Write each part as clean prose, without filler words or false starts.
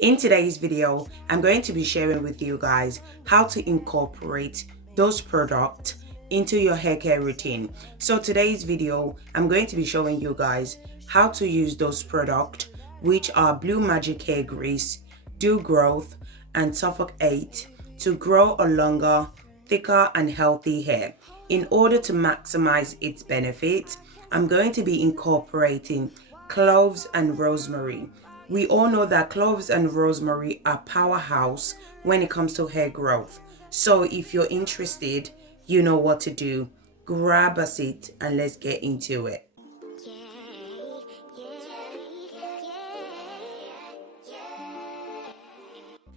In today's video, I'm going to be sharing with you guys how to incorporate those products into your hair care routine. So today's video, I'm going to be showing you guys how to use those products, which are Blue Magic Hair Grease, Doo Gro, and Sulfur 8, to grow a longer, thicker and healthy hair. In order to maximize its benefit, I'm going to be incorporating cloves and rosemary. We all know that cloves and rosemary are powerhouse when it comes to hair growth. So if you're interested, you know what to do. Grab a seat and let's get into it.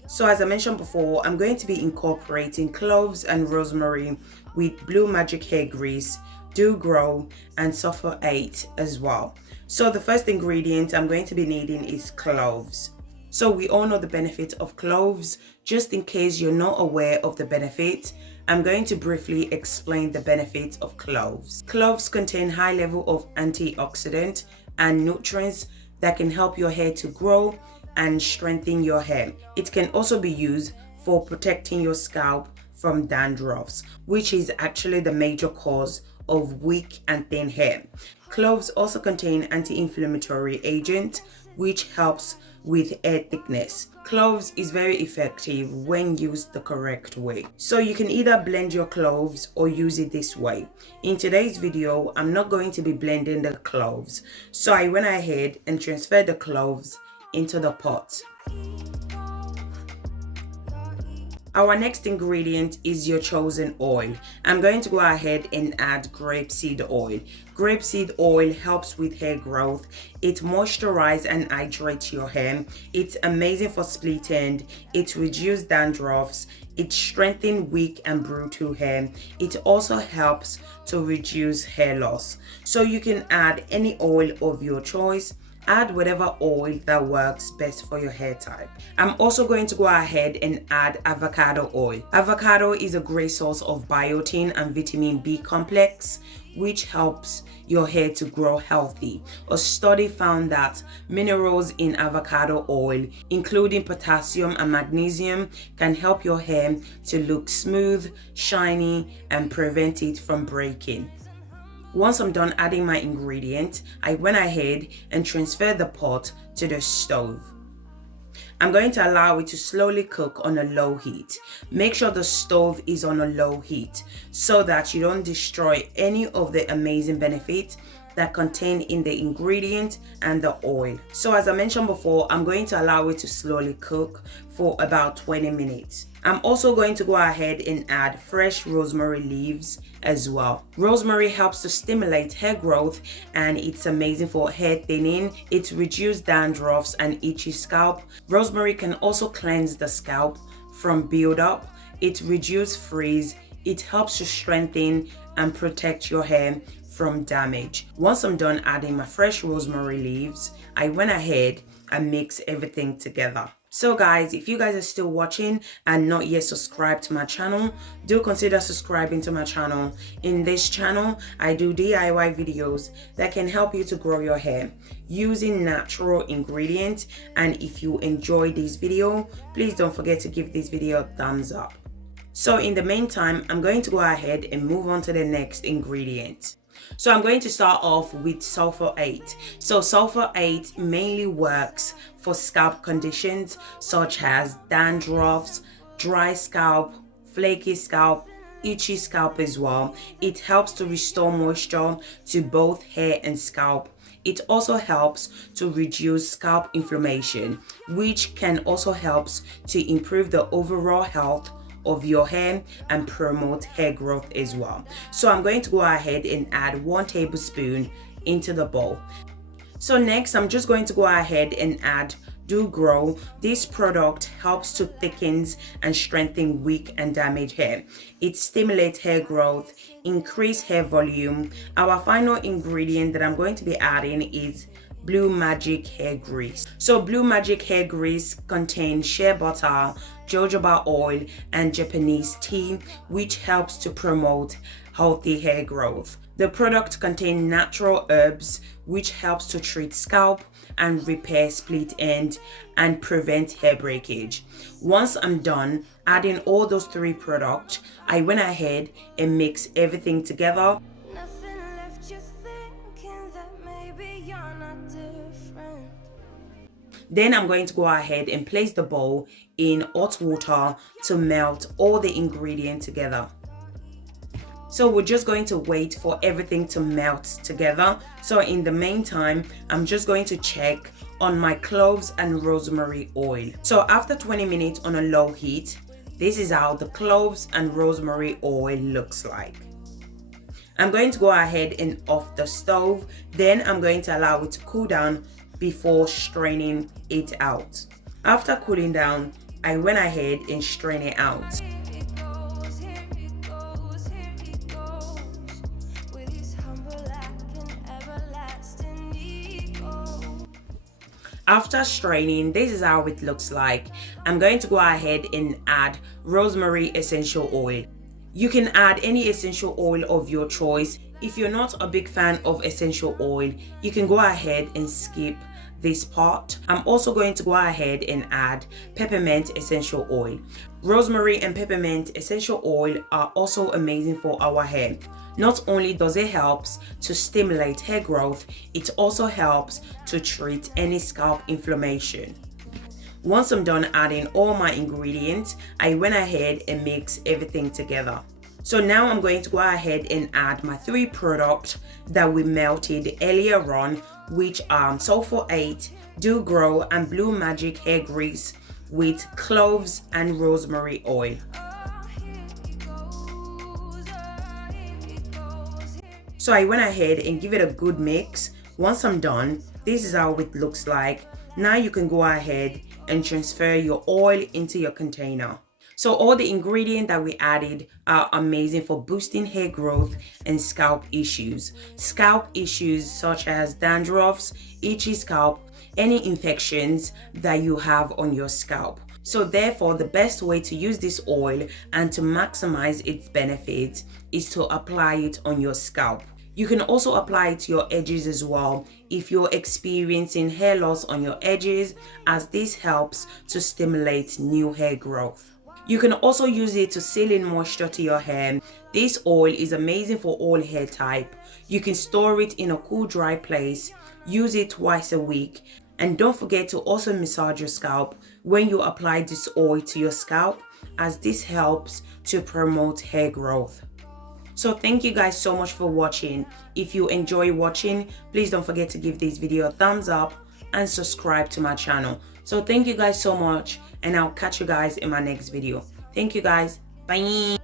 So as I mentioned before, I'm going to be incorporating cloves and rosemary with Blue Magic Hair Grease, Doo Gro, and Sulfur 8 as well. So the first ingredient I'm going to be needing is cloves. So we all know the benefit of cloves. Just in case you're not aware of the benefit, I'm going to briefly explain the benefits of cloves. Cloves contain high level of antioxidant and nutrients that can help your hair to grow and strengthen your hair. It can also be used for protecting your scalp from dandruffs, which is actually the major cause of weak and thin hair. Cloves also contain anti-inflammatory agent, which helps with hair thickness. Cloves is very effective when used the correct way. So you can either blend your cloves or use it this way. In today's video, I'm not going to be blending the cloves. So I went ahead and transferred the cloves into the pot. Our next ingredient is your chosen oil. I'm going to go ahead and add grapeseed oil. Grapeseed oil helps with hair growth. It moisturizes and hydrates your hair. It's amazing for split end. It reduces dandruffs. It strengthens weak and brittle hair. It also helps to reduce hair loss. So you can add any oil of your choice. Add whatever oil that works best for your hair type. I'm also going to go ahead and add avocado oil. Avocado is a great source of biotin and vitamin B complex, which helps your hair to grow healthy. A study found that minerals in avocado oil, including potassium and magnesium, can help your hair to look smooth, shiny, and prevent it from breaking. Once I'm done adding my ingredient, I went ahead and transferred the pot to the stove. I'm going to allow it to slowly cook on a low heat. Make sure the stove is on a low heat so that you don't destroy any of the amazing benefits that contain in the ingredient and the oil. So as I mentioned before, I'm going to allow it to slowly cook for about 20 minutes. I'm also going to go ahead and add fresh rosemary leaves as well. Rosemary helps to stimulate hair growth and it's amazing for hair thinning. It reduces dandruffs and itchy scalp. Rosemary can also cleanse the scalp from buildup. It reduces frizz. It helps to strengthen and protect your hair from damage. Once I'm done adding my fresh rosemary leaves, I went ahead and mixed everything together. So guys, if you guys are still watching and not yet subscribed to my channel, do consider subscribing to my channel. In this channel, I do DIY videos that can help you to grow your hair using natural ingredients. And if you enjoy this video, please don't forget to give this video a thumbs up. So in the meantime, I'm going to go ahead and move on to the next ingredient. So I'm going to start off with Sulfur 8. So Sulfur 8 mainly works for scalp conditions such as dandruffs, dry scalp, flaky scalp, itchy scalp as well. It helps to restore moisture to both hair and scalp. It also helps to reduce scalp inflammation, which can also help to improve the overall health of your hair and promote hair growth as well. So I'm going to go ahead and add 1 tablespoon into the bowl. So next I'm just going to go ahead and add Doo Gro. This product helps to thicken and strengthen weak and damaged hair. It stimulates hair growth, increase hair volume. Our final ingredient that I'm going to be adding is Blue Magic Hair Grease. So Blue Magic Hair Grease contains shea butter, jojoba oil, and Japanese tea, which helps to promote healthy hair growth. The product contains natural herbs, which helps to treat scalp and repair split end and prevent hair breakage. Once I'm done adding all those 3 products, I went ahead and mixed everything together. Then I'm going to go ahead and place the bowl in hot water to melt all the ingredients together. So we're just going to wait for everything to melt together. So in the meantime, I'm just going to check on my cloves and rosemary oil. So after 20 minutes on a low heat, this is how the cloves and rosemary oil looks like. I'm going to go ahead and off the stove. Then I'm going to allow it to cool down before straining it out. After cooling down, I went ahead and strained it out. After straining, this is how it looks like. I'm going to go ahead and add rosemary essential oil. You can add any essential oil of your choice. If you're not a big fan of essential oil, you can go ahead and skip this part. I'm also going to go ahead and add peppermint essential oil. Rosemary and peppermint essential oil are also amazing for our hair. Not only does it help to stimulate hair growth, it also helps to treat any scalp inflammation. Once I'm done adding all my ingredients, I went ahead and mixed everything together. So now I'm going to go ahead and add my 3 products that we melted earlier on, which are Sulfur 8, Doo Gro, and Blue Magic hair grease with cloves and rosemary oil. So I went ahead and give it a good mix. Once I'm done, this is how it looks like. Now you can go ahead and transfer your oil into your container. So all the ingredients that we added are amazing for boosting hair growth and scalp issues. Scalp issues such as dandruffs, itchy scalp, any infections that you have on your scalp. So therefore, the best way to use this oil and to maximize its benefits is to apply it on your scalp. You can also apply it to your edges as well if you're experiencing hair loss on your edges, as this helps to stimulate new hair growth. You can also use it to seal in moisture to your hair. This oil is amazing for all hair type. You can store it in a cool, dry place, use it twice a week, and don't forget to also massage your scalp when you apply this oil to your scalp, as this helps to promote hair growth. So thank you guys so much for watching. If you enjoy watching, please don't forget to give this video a thumbs up and subscribe to my channel. So thank you guys so much, and I'll catch you guys in my next video. Thank you guys. Bye.